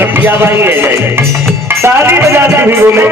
गठिया भाई है जाए ताली बजाते भी बोले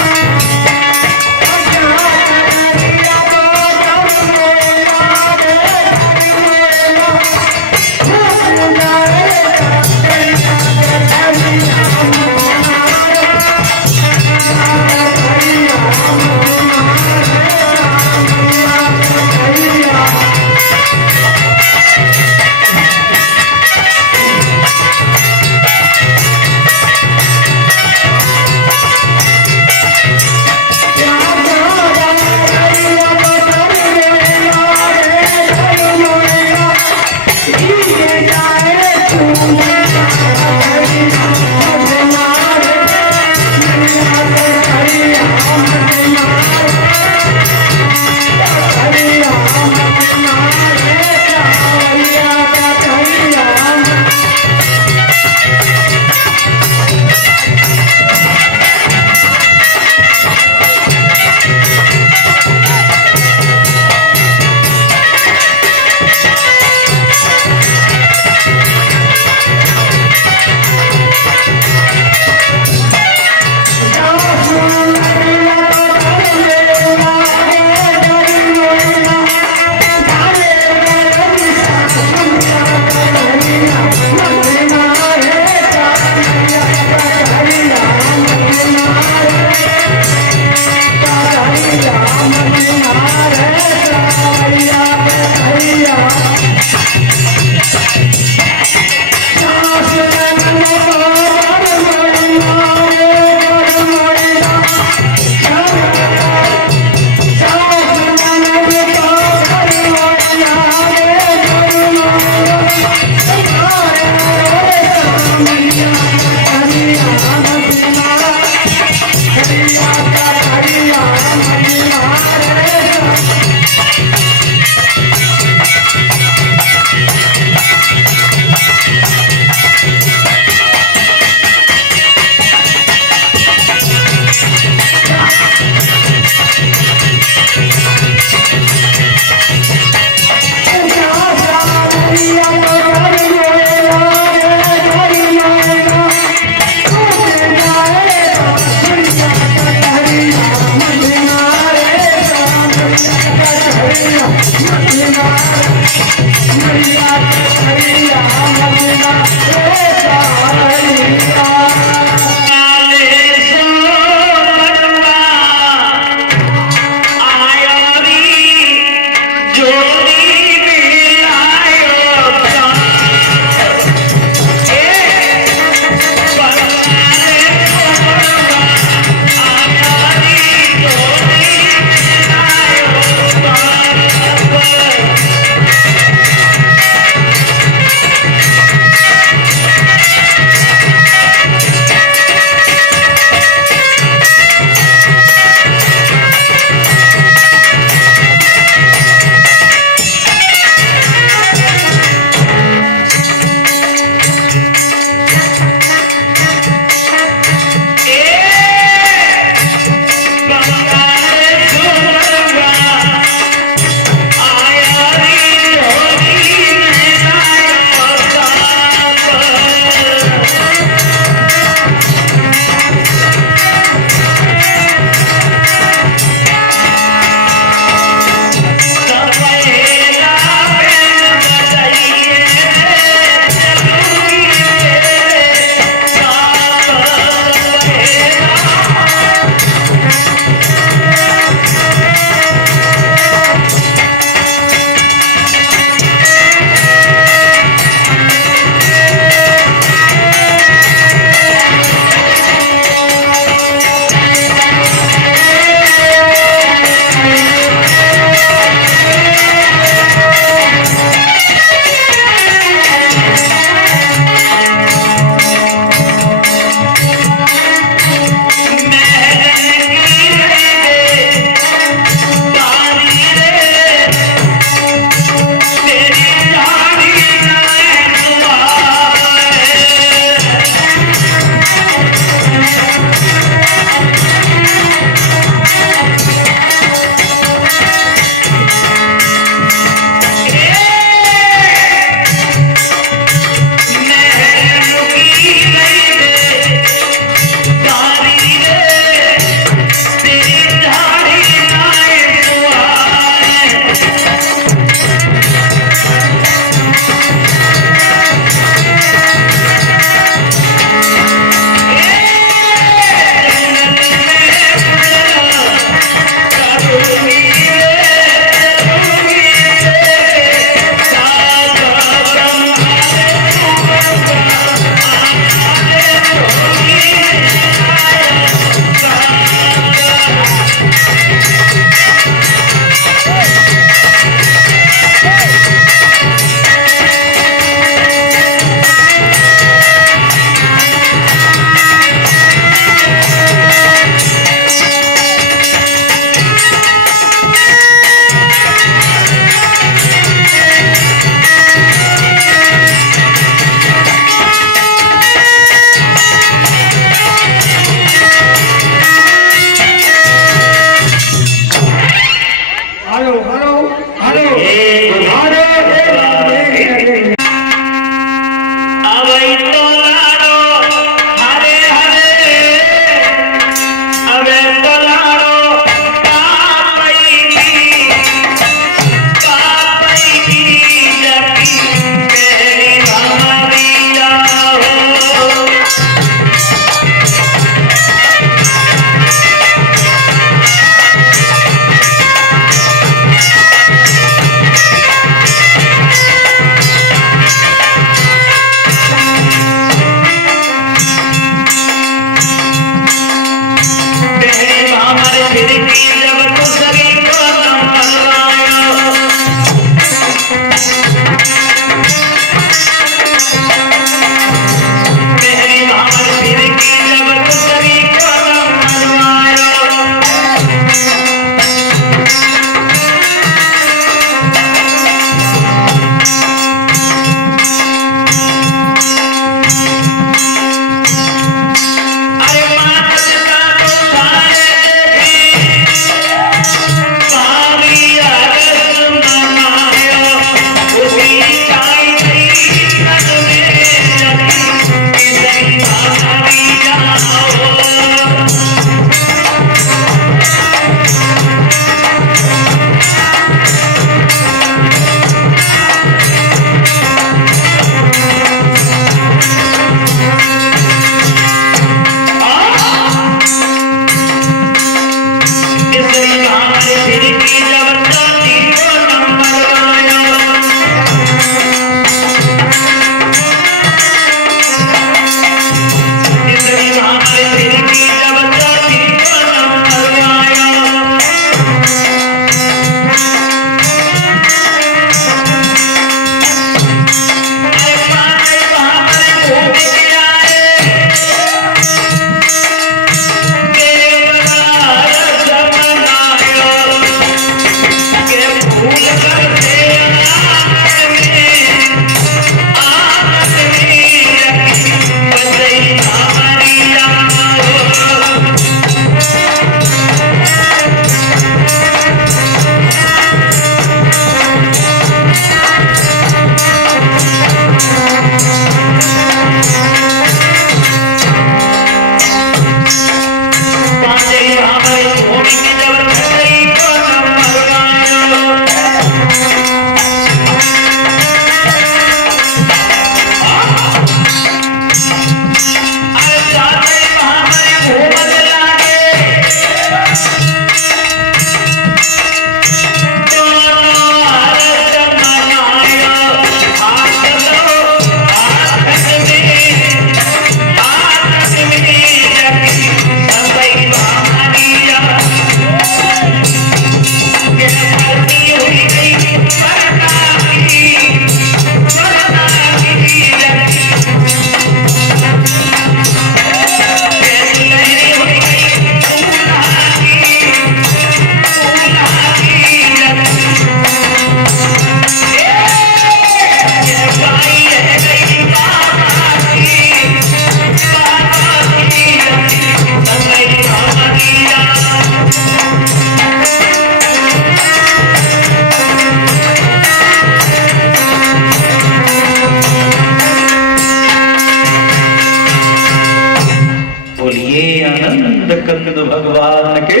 कंद भगवान के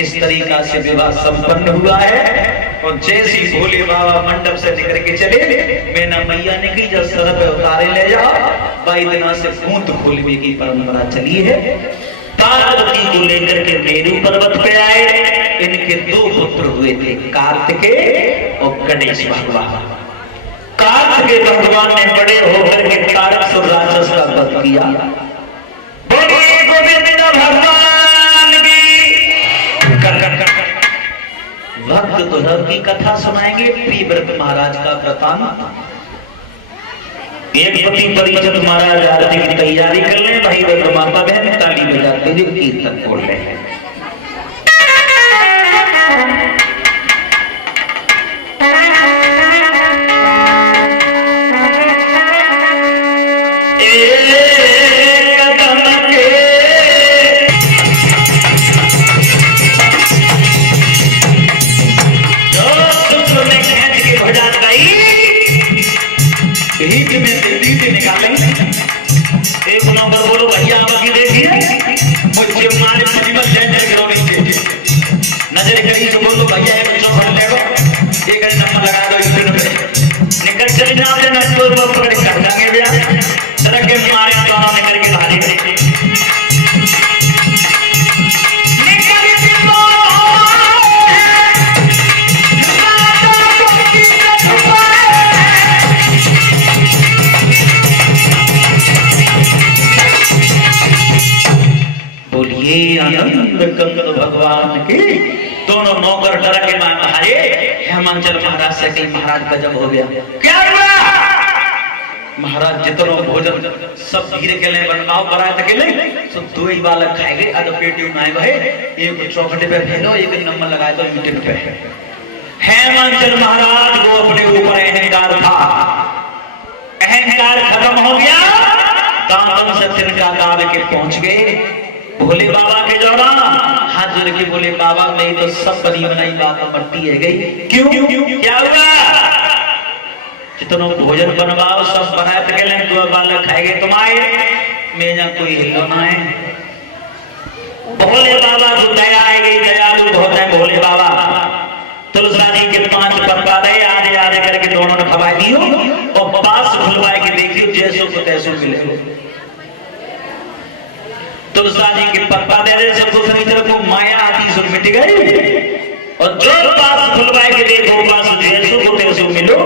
इस तरीका से विवाह संपन्न हुआ है। और जैसी भोले बाबा मंडप से निकल के चले, मैना मैया ने की जब सर पे उतारे ले जाओ, बाई दिना से भूत खोलने की परंपरा चली है। पार्वती को लेकर के मेरू पर्वत पे आए। इनके दो पुत्र हुए थे, कार्तिकेय और गणेश भगवान। कार्तिकेय भगवान ने बड़े होकर के तारकासुर राक्षस का वध किया। बोलिए गोविंद भगवान की। भक्त दुल्हन की कथा सुनाएंगे, प्रियव्रत महाराज का वृतांत। एक पति परिजन महाराज आरती की तैयारी कर ले, भाई व्रत माता बहन ताली बजाते हुए कीर्तन बोल रहे हैं। भगवान की दोनों नौकर डर के महाराज हेमंचल महाराज से कहीं महाराज गजब हो गया। क्या हुआ महाराज? जितनो भोजन सब धीरे के लिए बनवाओ कराए तक ले सब दो ही बालक खाएंगे। अगर पेटी उनाए भाई एक चौखटे पे फेंको, एक नंबर लगाए तो मीटिंग पे। हेमंचल महाराज को अपने ऊपर अहंकार था, अहंकार खत्म हो गया। दांतों से तिनका दाब के पहुंच गए भोले बाबा के जौरा। हाथ जोड़ के बोले बाबा मेरी तो सब बनी बनाई बात मट्टी है गई। क्यों क्या हुआ? जितनो भोजन बनवाओ सब बनाए थे ले दो बालक खाएंगे तुम्हारे में ना कोई हिलना है। भोले बाबा को दया आ गई, दयालु बहुत है भोले बाबा। तुलसा जी के 5 पत्ता दे आधे आधे करके दोनों ने खवा दियो और पास खुलवाए के देखियो जैसो को तैसो मिले। तुलसा जी के पत्ता दे रहे सब दूसरी तरफ को माया आती सुन मिट गई। और जो पास खुलवाए के देखो पास जैसो को तैसो मिलो,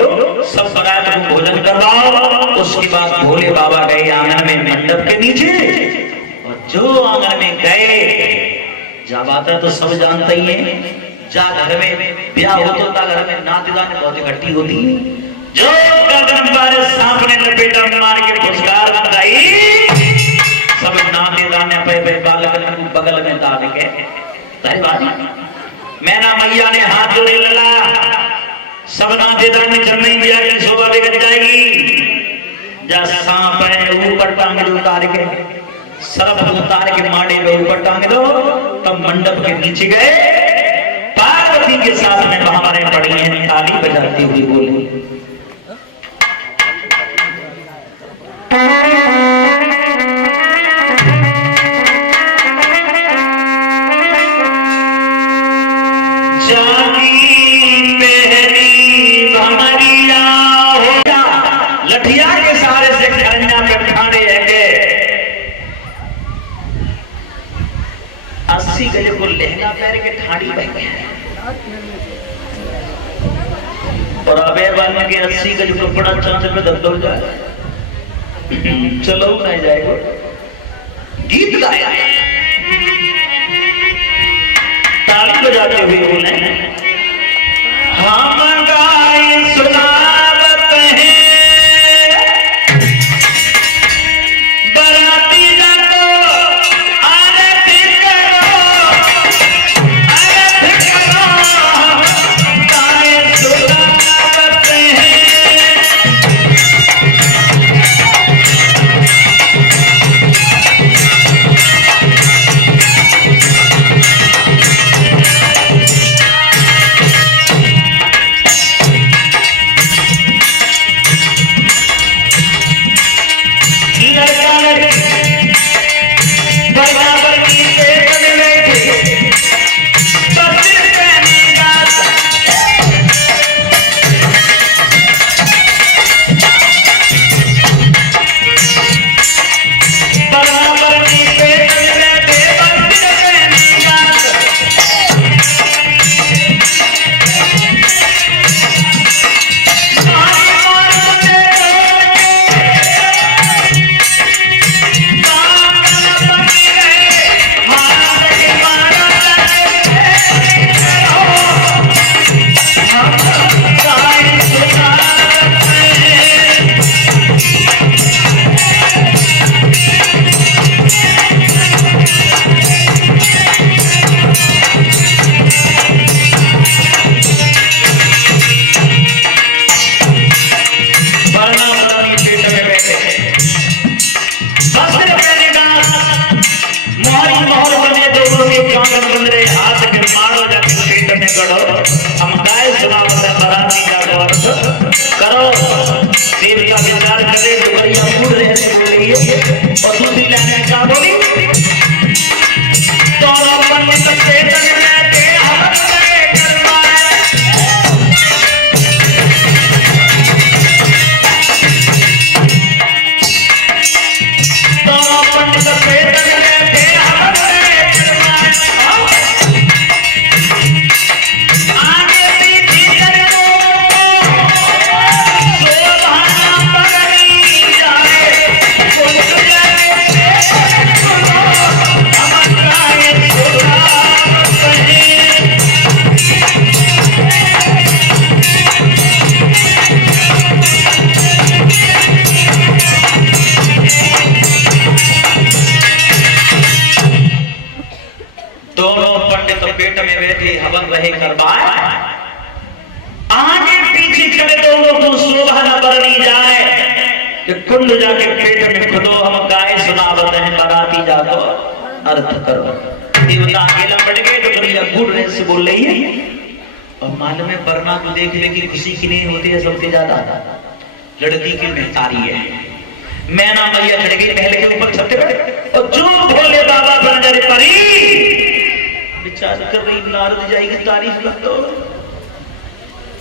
सब बरात को भोजन करवाओ। उसके बाद भोले बाबा गए आंगन में मंडप के नीचे। और जो आंगन में गए, जब आता तो सब जानते ही है, जा घर में ब्याह होता था, घर में नाती दाने बहुत इकट्ठी होती है। जो गर्दन पर सांप ने लपेटा मार के पुरस्कार बताई, सब नाते दाने पे बालक बगल में दाद के मैना मैया ने हाथ जोड़े लला, सब नाते दाने चलने दिया कि शोभा बिगड़ जाएगी। जा सांप है ऊपर टांग दो, उतार के सरफ उतार के माड़े में ऊपर टांग दो। तब मंडप के नीचे गए, पार्वती के साथ में महामारी पड़ी है, ताली बजाती हुई बोली लठिया के सहारे से खरंजा पे ठाणे है 80 गज को लहंगा पैर के ठाड़ी बह गए। और अबे बन के 80 गज कपड़ा चांद में दबदब जाए, चलो नहीं जाएगा। गीत गाया, ताली बजाते हुए बोले हम गाए सुनावत हैं क्या बोली दोनों पंडित पेट में बैठे हवन करे करवाए दोनों पंडित पेट में बैठे हवन करे करवाए आगे पीछे करो शोभा पगड़ी जाए कुंड जाए हम गाए छोड़ा कहे दोनों पंडित पेट में बैठे हवन रहे करवाए आगे पीछे करे दोनों को शोभा न बरनी जाए कि कुंड जाके पेट में खुदो हम गाय सुनावत हैं बराती जातो अर्थ करो देवता आगे लपट गए तो कभी गुड़ रहे से बोल रही है और मालूम है वरना तो देखने की खुशी की नहीं होती है सबसे ज्यादा लड़की की मेहतारी है मैना मैया चढ़ गई पहले के ऊपर छत पे और जो भोले बाबा बन जाए परी विचार कर रही नारद जाएगी तारीफ लग दो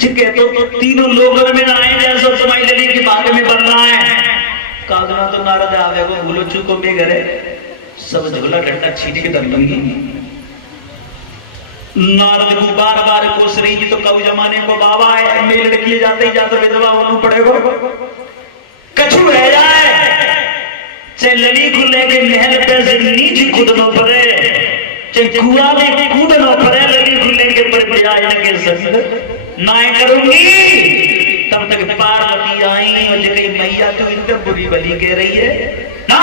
ठीक है तो तीनों लोगों में आए जैसा समाई लेने के बाद में बनना है कागना तो नारद आवे को भूलो चूको में घरे सब झोला डंडा छीट के दम लगी नारद को बार बार कोस रही जी तो कब जमाने को बाबा है मेरे लड़की जाते ही जाते विधवा होना पड़ेगा कछु रह जाए चाहे लड़ी को लेके महल पे से नीचे कूदना पड़े चाहे कुआं में कूदना पड़े लड़ी को लेके पर बिजाय के संग नाय करूंगी तब तक पार्वती आई और जगह मैया तू इन पे बुरी बली कह रही है ना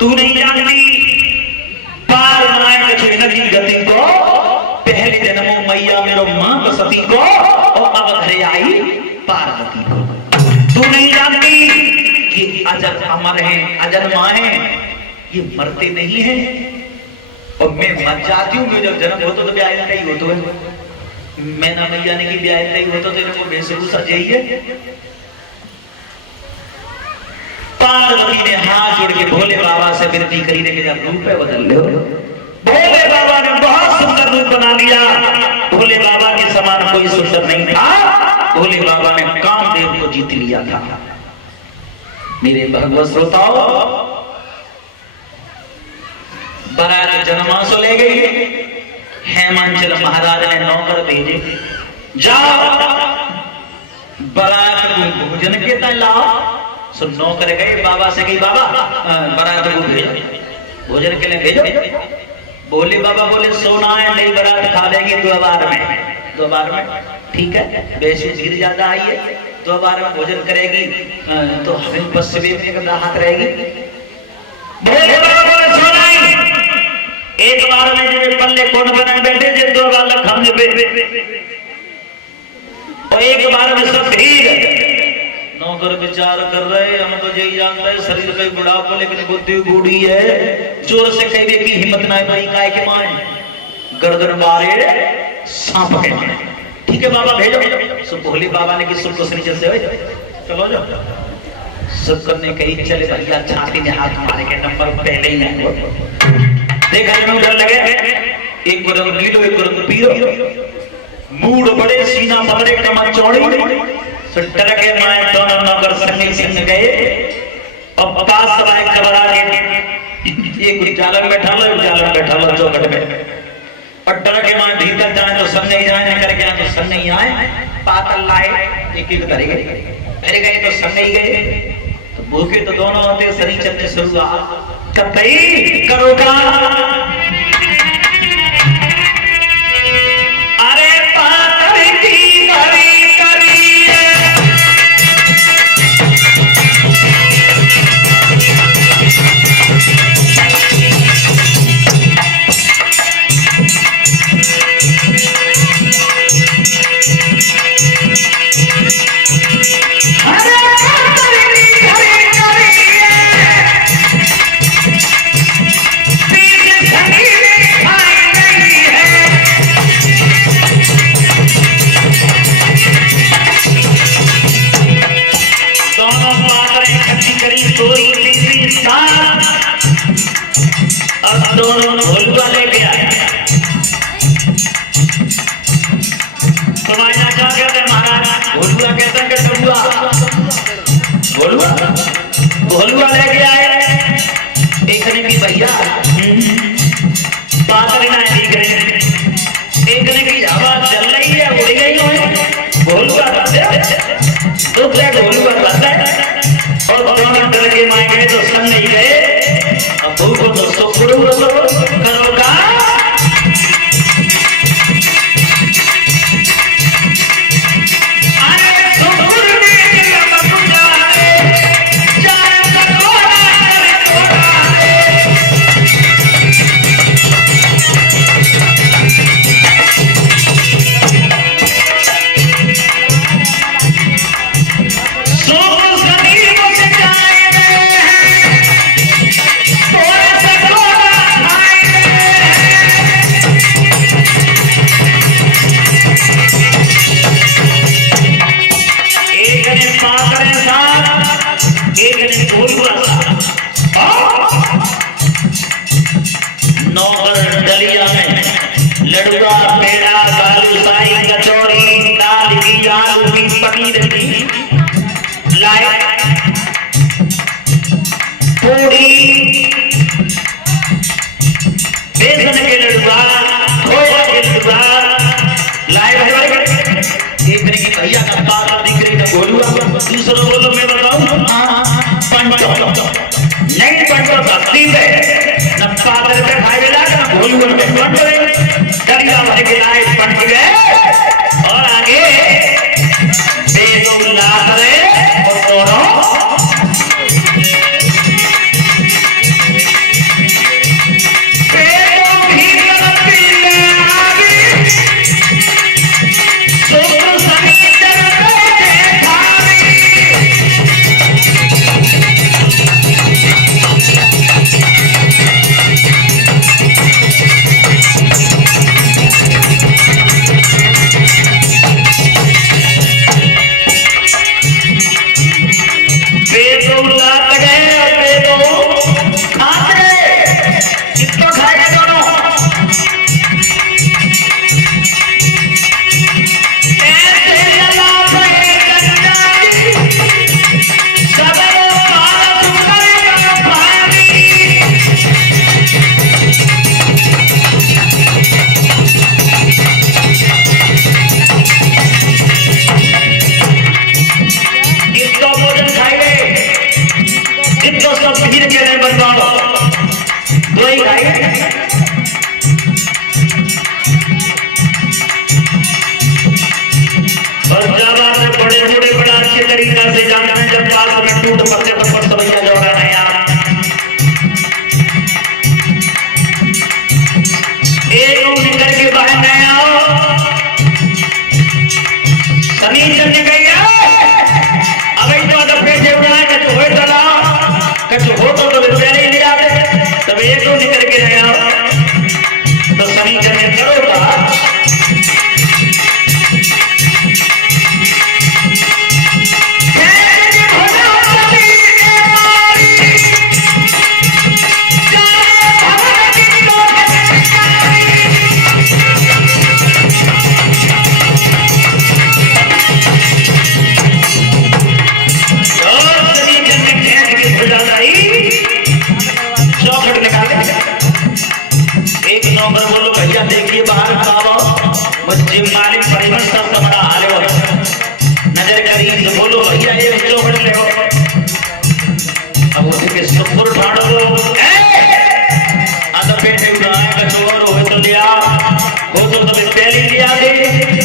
तू नहीं जानती पार नाय कछु इनकी गति को पहले जन्मों मैया मेरो मां बसती को और अब घरे आई पार्वती को तू नहीं जानती ये अजर अमर है अजर मां है ये मरते नहीं है और मैं मर जाती हूँ जब जन्म होता तो ब्याह नहीं होता है मैना मैया ने की ब्याह नहीं होता तो इनको बेसबू सजाइए पार्वती ने हाथ जोड़ के भोले बाबा से विनती करी ने कि रूप है बदल लो भोले बाबा ने बहुत सुंदर रूप बना लिया भोले बाबा के समान कोई सुंदर नहीं था भोले बाबा ने कामदेव को जीत लिया था मेरे भगवत श्रोताओं बारात जन्मासो ले गई हेमांचल महाराज ने नौकर भेजे जाओ बारात को भोजन के तय लाओ सब नौकर गए बाबा से गई बाबा बारात को भेजो भोजन के लिए भेजो बोले बाबा बोले सोना है नहीं बारात खा लेगी दोबार में ठीक है वैसे भीड़ ज्यादा आई है दोबार में भोजन करेगी तो हमें बस में राहत रहेगी बोले बाबा बोले सोना एक बार में जो पल्ले कौन बना बैठे थे दो बार हमने और एक बार में सब भीड़ नौकर विचार कर रहे हम तो यही जानते हैं शरीर पे बुढ़ापा लेकिन बुद्धि बूढ़ी है जोर से कहने की हिम्मत ना भाई काय के माए गर्दन मारे सांप के माए ठीक है बाबा भेजो सो भोले बाबा ने कि सुन को शरीर से चलो जाओ सब करने कही चले भैया छाती में हाथ मारे के नंबर पहले ही है देखा जब डर लगे एक गुरम लीलो एक गुरम पीरो मूड बड़े सीना पकड़े कमर चौड़ी डर के माए दोनों नौकर संगे सिंह गए और पास सवाए घबरा के एक जालक बैठा लो चौखट में और डर के माए भीतर जाए तो संग नहीं जाए करके तो संग नहीं आए पातल लाए एक एक धरे गए तो संग ही गए तो भूखे तो दोनों होते शरीर चलने शुरू हुआ कतई करोगा अरे पातर की भरी करिए अब दोनों भोलुआ लेके आए। तुम्हारा क्या कहते हैं महाराज? भोलुआ कहते हैं कि टुआ? भोलुआ भोलुआ लेके आए। देखने की भैया बात नहीं दिख रही, देखने की हवा चल रही है, उड़ गई है। भोलुआ करते दूसरे भोलुआ करता है और दोनों डर के माए गए तो सन नहीं गए। अब भूल को तो सुखड़ू करोगा। नौकर डलिया में लड़का पेड़ा बालूशाही कचौड़ी दाल की आलू की पनीर की लाए पूरी बेसन के लड़ुआ खोया के लड़ुआ लाए भाई। देखने की भैया का पास दिख रही है भोलुआ। दूसरों बोलो मैं बताऊं पंचो नहीं पंचो भक्ति पे न पादर पे खाए ना भोलुआ पे पंच दरिया भर के लाए पंच गए और आगे बेदो लात रहे और दोनों हो तो तुम्हें पहले लिया दे।